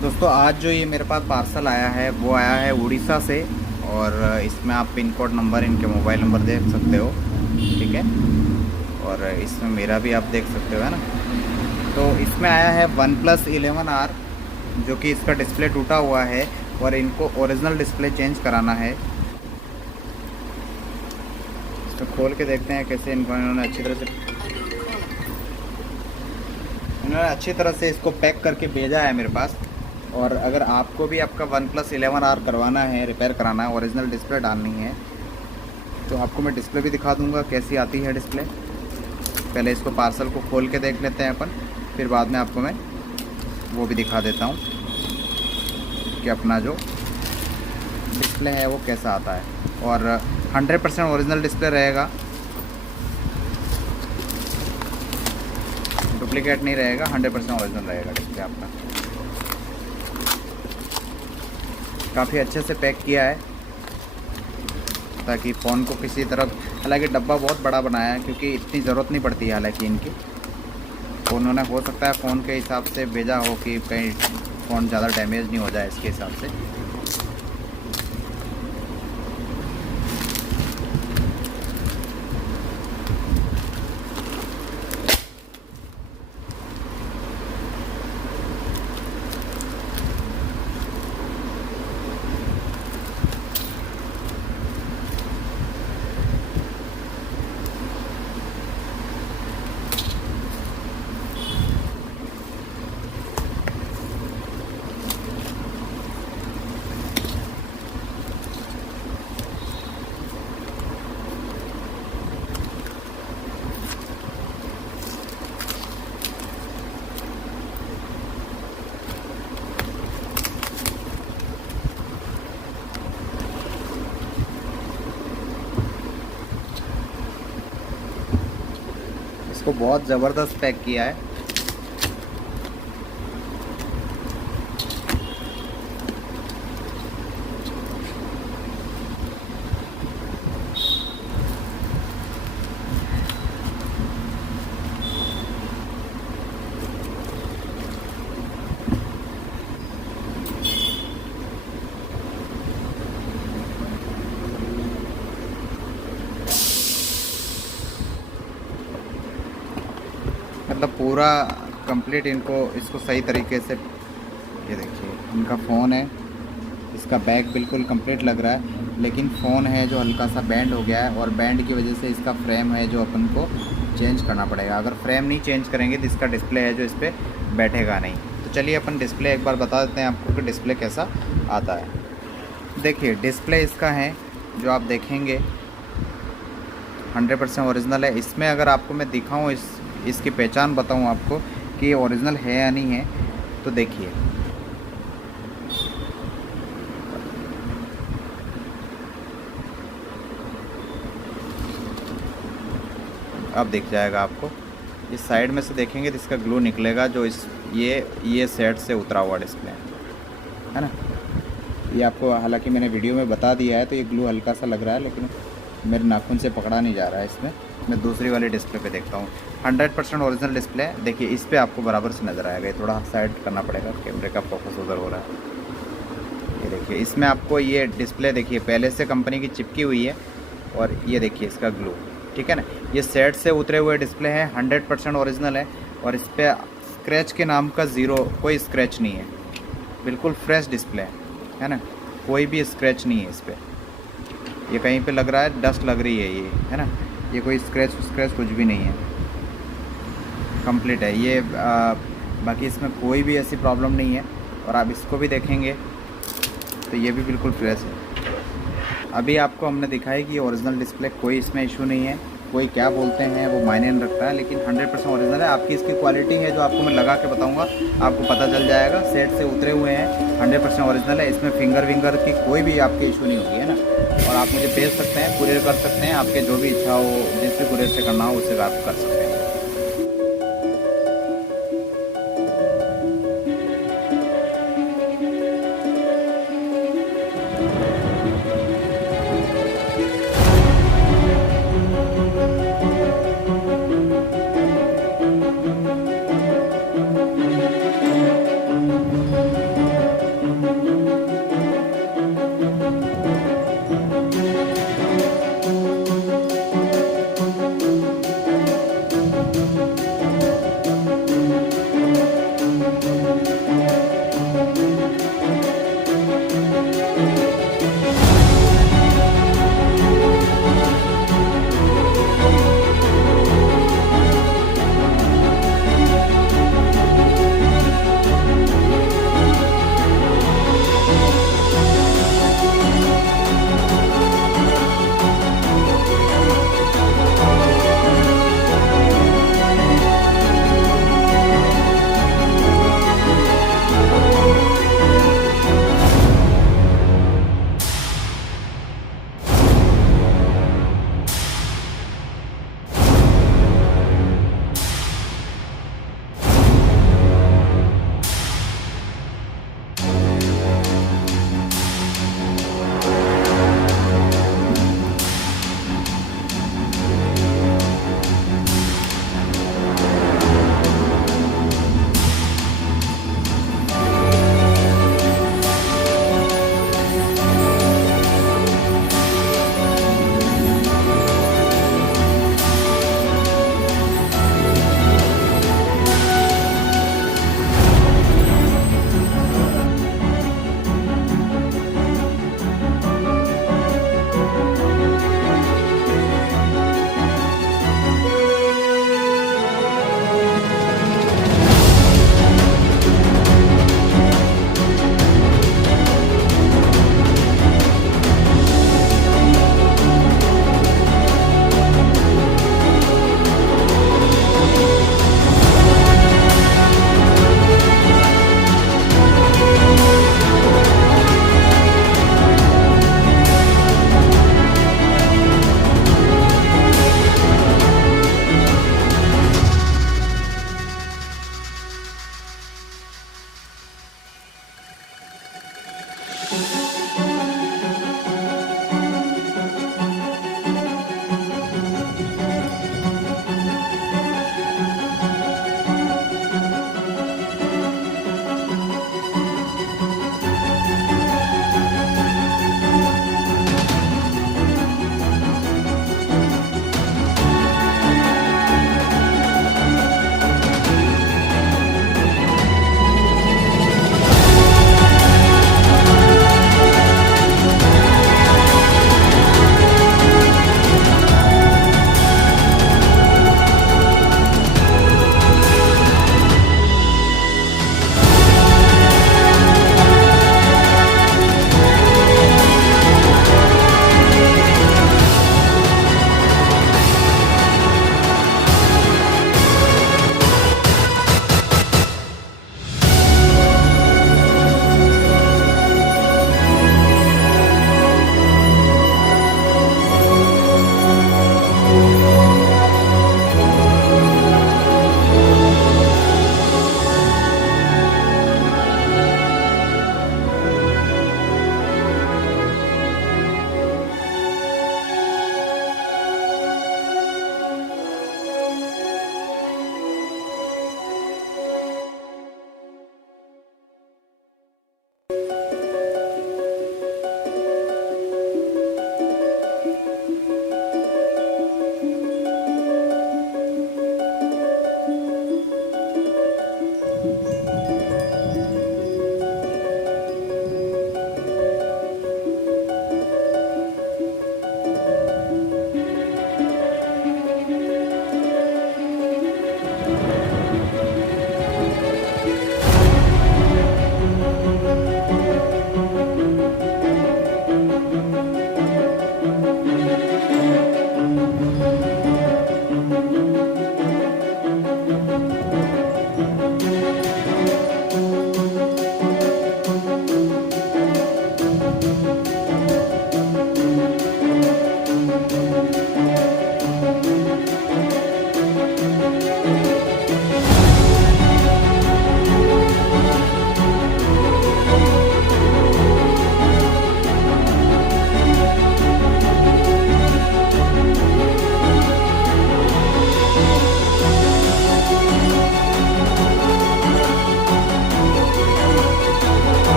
दोस्तों आज जो ये मेरे पास पार्सल आया है वो आया है उड़ीसा से। और इसमें आप पिन कोड नंबर, इनके मोबाइल नंबर देख सकते हो, ठीक है। और इसमें मेरा भी आप देख सकते हो, है ना। तो इसमें आया है वन प्लस 11R, जो कि इसका डिस्प्ले टूटा हुआ है और इनको ओरिजिनल डिस्प्ले चेंज कराना है। इसको खोल के देखते हैं कैसे इन्होंने अच्छी तरह से इसको पैक करके भेजा है मेरे पास। और अगर आपको भी आपका वन प्लस 11R करवाना है, रिपेयर कराना है, ओरिजिनल डिस्प्ले डालनी है, तो आपको मैं डिस्प्ले भी दिखा दूंगा कैसी आती है डिस्प्ले। पहले इसको पार्सल को खोल के देख लेते हैं अपन, फिर बाद में आपको मैं वो भी दिखा देता हूँ कि अपना जो डिस्प्ले है वो कैसा आता है। और 100% ओरिजिनल डिस्प्ले रहेगा, डुप्लीकेट नहीं रहेगा, 100% ओरिजिनल रहेगा डिस्प्ले आपका। काफ़ी अच्छे से पैक किया है ताकि फ़ोन को किसी तरफ, हालांकि डब्बा बहुत बड़ा बनाया है क्योंकि इतनी ज़रूरत नहीं पड़ती है हालांकि इनकी। तो उन्होंने हो सकता है फ़ोन के हिसाब से भेजा हो कि कहीं फ़ोन ज़्यादा डैमेज नहीं हो जाए, इसके हिसाब से। इसको बहुत ज़बरदस्त पैक किया है। मतलब पूरा कंप्लीट इसको सही तरीके से, ये देखिए इनका फ़ोन है, इसका बैग बिल्कुल कंप्लीट लग रहा है, लेकिन फ़ोन है जो हल्का सा बैंड हो गया है और बैंड की वजह से इसका फ्रेम है जो अपन को चेंज करना पड़ेगा। अगर फ्रेम नहीं चेंज करेंगे तो इसका डिस्प्ले है जो इस पर बैठेगा नहीं। तो चलिए अपन डिस्प्ले एक बार बता देते हैं आपको कि डिस्प्ले कैसा आता है। देखिए डिस्प्ले इसका है जो आप देखेंगे 100% ओरिजिनल है। इसमें अगर आपको मैं दिखाऊँ, इसकी पहचान बताऊं आपको कि ये ओरिजिनल है या नहीं है, तो देखिए अब दिख जाएगा आपको। इस साइड में से देखेंगे तो इसका ग्लू निकलेगा जो ये सेट से उतरा हुआ डिस्प्ले है ना। ये आपको हालांकि मैंने वीडियो में बता दिया है, तो ये ग्लू हल्का सा लग रहा है लेकिन मेरे नाखून से पकड़ा नहीं जा रहा है इसमें। मैं दूसरी वाली डिस्प्ले पे देखता हूँ। 100% ओरिजिनल डिस्प्ले है। देखिए इस पे आपको बराबर से नज़र आएगा, ये थोड़ा साइड करना पड़ेगा, कैमरे का फोकस उधर हो रहा है। ये देखिए इसमें आपको ये डिस्प्ले देखिए पहले से कंपनी की चिपकी हुई है, और ये देखिए इसका ग्लू, ठीक है ना। ये सेट से उतरे हुए डिस्प्ले है, 100% ओरिजिनल है। और इस पर स्क्रैच के नाम का कोई स्क्रैच नहीं है, बिल्कुल फ्रेश डिस्प्ले है ना। कोई भी स्क्रैच नहीं है इस पर। ये कहीं पे लग रहा है डस्ट लग रही है ये, है ना। ये कोई स्क्रैच कुछ भी नहीं है, कंप्लीट है ये। बाकी इसमें कोई भी ऐसी प्रॉब्लम नहीं है। और आप इसको भी देखेंगे तो ये भी बिल्कुल फ्रेश है। अभी आपको हमने दिखाई कि ओरिजिनल डिस्प्ले, कोई इसमें इशू नहीं है। कोई क्या बोलते हैं वो मायने नहीं रखता है, लेकिन 100% ओरिजिनल है। आपकी इसकी क्वालिटी है जो आपको मैं लगा के बताऊंगा, आपको पता चल जाएगा। सेट से उतरे हुए हैं, 100% ओरिजिनल है। इसमें फिंगर विंगर की कोई भी आपकी इशू नहीं होगी, है ना। और आप मुझे भेज सकते हैं, कुरियर कर सकते हैं, आपके जो भी इच्छा हो, जिस भी कुरियर से करना हो उससे आप कर सकते हैं।